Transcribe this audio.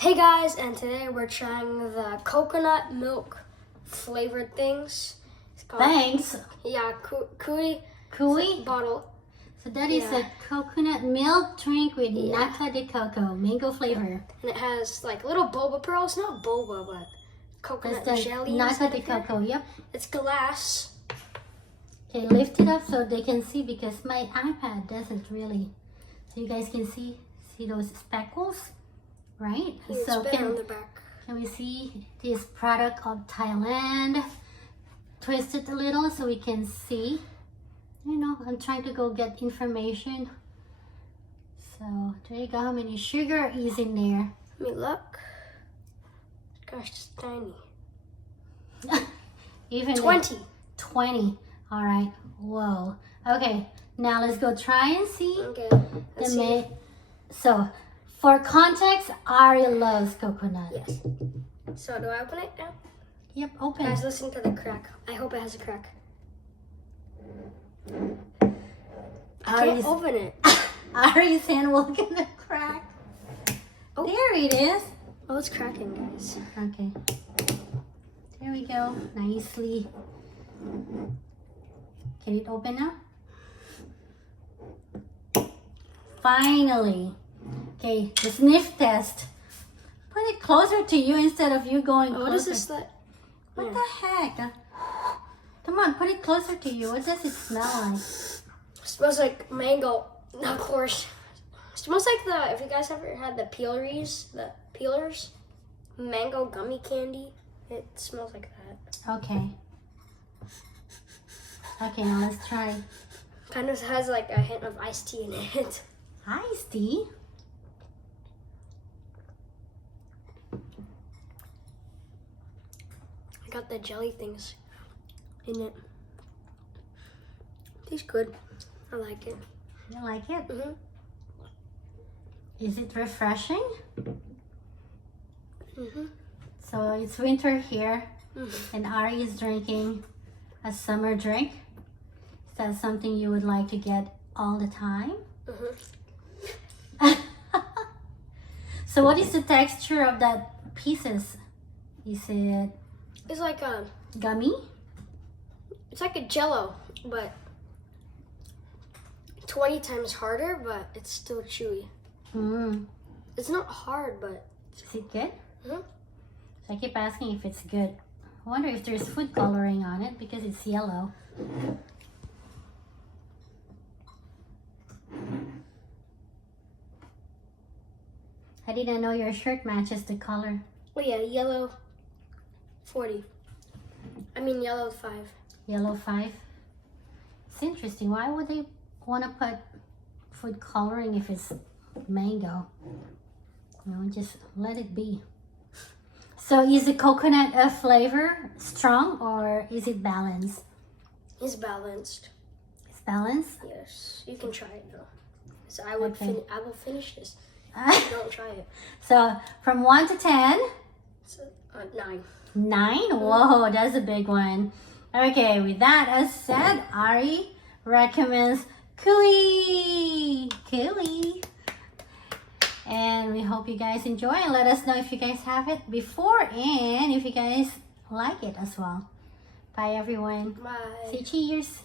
Hey guys, and today we're trying the coconut milk flavored things. It's called, Thanks. Yeah, Kuii bottle. So that is a coconut milk drink with nata de coco, mango flavor. And it has like little boba pearls, not boba, but coconut That's the jelly. nata de coco, yep. It's glass. Okay, lift it up so they can see because my iPad doesn't really. So you guys can see those speckles, right? So on the back. Can we see this product of Thailand? Twist it a little so we can see. You know, I'm trying to go get information. So there you go. How many sugar is in there? Let me look. Gosh, it's tiny. Even 20. 20. All right. Whoa. Okay. Now let's go try and see. Okay. Let's see. So, for context, Ari loves coconut. Yes. So do I open it now? Yep. Open. Guys, listen to the crack. I hope it has a crack. I can't open it. Ari's hand will gonna crack. Oh. There it is. Oh, it's cracking, guys. Okay. There we go. Nicely. Can it open now? Finally. Okay, the sniff test. Put it closer to you instead of you going closer. What is this? What the heck? Come on, put it closer to you. What does it smell like? It smells like mango. Of course. It smells like if you guys ever had the peelers, mango gummy candy. It smells like that. Okay. Okay, now let's try. Kind of has like a hint of iced tea in it. Iced tea? I got the jelly things in it. Tastes good. I like it. You like it? Mm-hmm. Is it refreshing? Mm-hmm. So it's winter here, Mm-hmm. and Ari is drinking a summer drink. Is that something you would like to get all the time? Mm-hmm. So what is the texture of that pieces? Is it It's like gummy? it's like a Jello, but 20 times harder, but it's still chewy. Mm. It's not hard, but Is it good? Mhm. So I keep asking if it's good. I wonder if there's food coloring on it because it's yellow. I didn't know your shirt matches the color. oh yeah, yellow 40. I mean yellow 5. Yellow 5. It's interesting. Why would they want to put food coloring if it's mango? You know, just let it be. So is the coconut flavor strong or is it balanced? It's balanced. It's balanced? Yes, you can try it though. So I would Okay. I will finish this. Don't try it. So from 1 to 10? So, 9. 9? Whoa, that's a big one. Okay, with that as said, Ari recommends Kuii. Kuii. And we hope you guys enjoy and let us know if you guys have it before and if you guys like it as well. Bye everyone. Bye. Say cheers.